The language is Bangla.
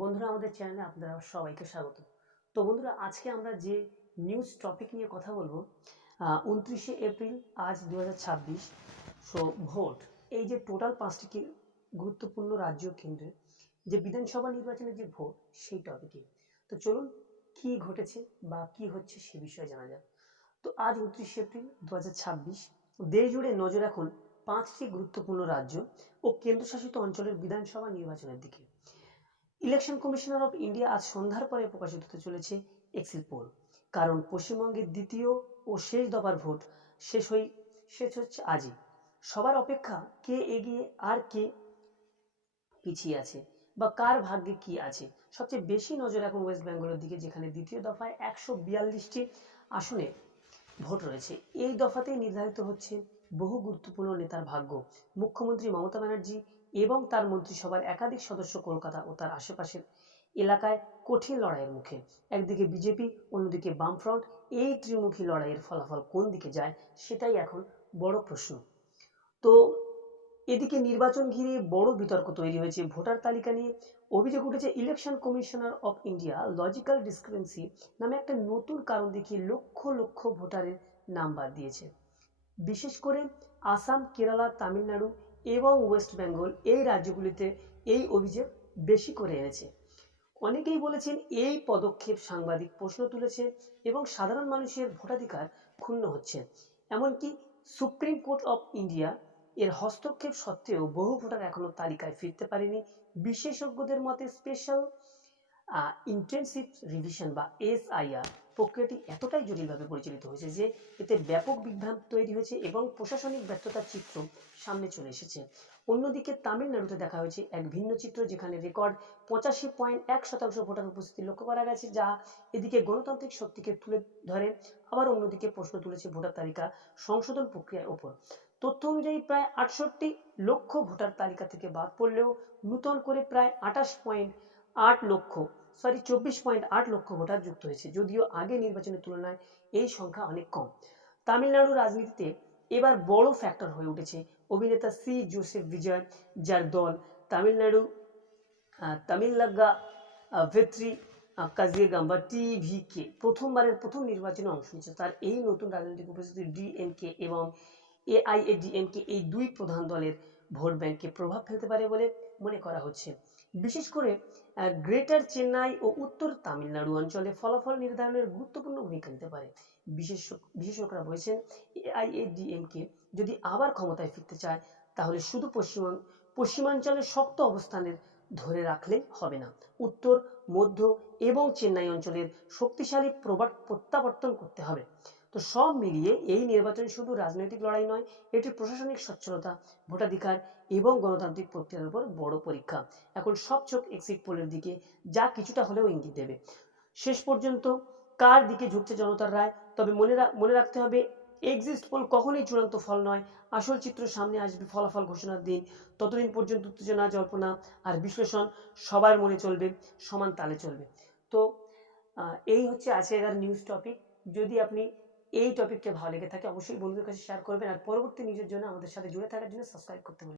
বন্ধুরা, আমাদের চ্যানেলে আপনারা সবাইকে স্বাগত। তো বন্ধুরা, আজকে আমরা যে নিউজ টপিক নিয়ে কথা বলবো, 29শে এপ্রিল আজ 2026। সো ভোট, এই যে টোটাল 5টি গুরুত্বপূর্ণ রাজ্য কেন্দ্রে যে বিধানসভা নির্বাচনের যে ভোট, সেই টপিকে। তো চলুন কি ঘটেছে বা কি হচ্ছে সে বিষয়ে জানা যাক। তো আজ 29শে এপ্রিল 2026, দেশ জুড়ে নজর এখন 5টি গুরুত্বপূর্ণ রাজ্য ও কেন্দ্রশাসিত অঞ্চলের বিধানসভা নির্বাচনের দিকে। ইলেকশন কমিশনার অফ ইন্ডিয়া আজ সন্ধ্যার পরে প্রকাশিত হতে চলেছে এক্সিট পোল। কারণ পশ্চিমবঙ্গের দ্বিতীয় ও শেষ দফার ভোট শেষ হচ্ছে আজই। সবার অপেক্ষা কে এগিয়ে আর কে পিছিয়ে আছে বা কার ভাগ্যে কি আছে। সবচেয়ে বেশি নজর এখন ওয়েস্ট বেঙ্গলের দিকে, যেখানে দ্বিতীয় দফায় 142টি আসনে ভোট রয়েছে। এই দফাতেই নির্ধারিত হচ্ছে বহু গুরুত্বপূর্ণ নেতার ভাগ্য। মুখ্যমন্ত্রী মমতা ব্যানার্জি এবং তার মন্ত্রিসভার একাধিক সদস্য কলকাতা ও তার আশেপাশের এলাকায় কঠিন লড়াইয়ের মুখে। একদিকে বিজেপি, অন্যদিকে বামফ্রন্ট। এই ত্রিমুখী লড়াইয়ের ফলাফল কোন দিকে যায়, সেটাই এখন বড় প্রশ্ন। তো এদিকে নির্বাচন ঘিরে বড় বিতর্ক তৈরি হয়েছে ভোটার তালিকা নিয়ে। অভিযোগ উঠেছে election commissioner of India logical discrepancy নামে একটা নতুন কারণ দেখিয়ে লক্ষ লক্ষ ভোটারের নাম বাদ দিয়েছে। বিশেষ করে আসাম, কেরালা, তামিলনাড়ু এবং ওয়েস্ট বেঙ্গল, এই রাজ্যগুলিতে এই অভিযোগ বেশি করে এনেছে। অনেকেই বলেছেন এই পদক্ষেপ সাংবাদিক প্রশ্ন তুলেছে এবং সাধারণ মানুষের ভোটাধিকার ক্ষুণ্ণ হচ্ছে। এমনকি সুপ্রিম কোর্ট অফ ইন্ডিয়া এর হস্তক্ষেপ সত্ত্বেও বহু ভোটার এখনো তালিকায় ফিরতে পারেনি। বিশেষজ্ঞদের মতে স্পেশাল ইন্টেনসিভ রিভিশন বা এসআইআর প্রক্রিয়াটি এতটাই জটিলভাবে পরিচালিত হয়েছে যে এতে ব্যাপক বিভ্রান্তি তৈরি হয়েছে এবং প্রশাসনিক ব্যর্থতার চিত্র সামনে চলে এসেছে। অন্যদিকে তামিলনাড়ুতে দেখা হয়েছে এক ভিন্ন চিত্র, যেখানে রেকর্ড 85.1% ভোটার উপস্থিতি লক্ষ্য করা গেছে, যা এদিকে গণতান্ত্রিক শক্তিকে তুলে ধরে, আবার অন্যদিকে প্রশ্ন তুলেছে ভোটার তালিকা সংশোধন প্রক্রিয়ার ওপর। তথ্য অনুযায়ী প্রায় 68 লক্ষ ভোটার তালিকা থেকে বাদ পড়লেও নতুন করে প্রায় 24.8 লক্ষ ভোটার যুক্ত হয়েছে, যদিও আগে নির্বাচনের তুলনায় এই সংখ্যা অনেক কম। তামিলনাড়ু রাজনীতিতে এবার বড় ফ্যাক্টর হয়ে উঠেছে অভিনেতা সি জোসেফ বিজয়, যার দল তামিলনাগা ভেত্রি কাজিয়াগাম বা টিভিকে প্রথম নির্বাচনে অংশ নিচ্ছে। তার এই নতুন রাজনৈতিক উপস্থিতি ডিএমকে এবং এআইএডিএমকে, এই দুই প্রধান দলের ভোট ব্যাংকে প্রভাব ফেলতে পারে বলে মনে করা হচ্ছে। বিশেষ করে গ্রেটার চেন্নাই ও উত্তর তামিলনাড়ু অঞ্চলে ফলাফল নির্ধারণের গুরুত্বপূর্ণ ভূমিকা নিতে পারে। বিশেষজ্ঞরা বলেছেন এআইএডিএমকে যদি আবার ক্ষমতায় ফিরতে চায়, তাহলে শুধু পশ্চিমাঞ্চলের শক্ত অবস্থানের ধরে রাখলেই হবে না, উত্তর, মধ্য এবং চেন্নাই অঞ্চলের শক্তিশালী প্রত্যাবর্তন করতে হবে। তো সব মিলিয়ে এই নির্বাচন শুধু রাজনৈতিক লড়াই নয়, এটি প্রশাসনিক সচ্ছলতা, ভোটাধিকার এবং গণতান্ত্রিক প্রক্রিয়ার উপর বড় পরীক্ষা। এখন সব চোখ এক্সিট পোলের দিকে, যা কিছুটা হলেও ইঙ্গিত দেবে শেষ পর্যন্ত কার দিকে ঝুঁকছে জনতার রায়। তবে মনে রাখতে হবে, এক্সিট পোল কখনোই চূড়ান্ত ফল নয়। আসল চিত্র সামনে আসবে ফলাফল ঘোষণার দিন। ততদিন পর্যন্ত উত্তেজনা, জল্পনা আর বিশ্লেষণ সবার মনে চলবে, সমান তালে চলবে। তো এই হচ্ছে আজকের নিউজ টপিক। যদি আপনি এই টপিকটা ভালো লেগে থাকে, অবশ্যই বন্ধুদের কাছে শেয়ার করবেন, আর পরবর্তী নিউজের জন্য আমাদের সাথে জুড়ে থাকার জন্য সাবস্ক্রাইব করতে পারেন।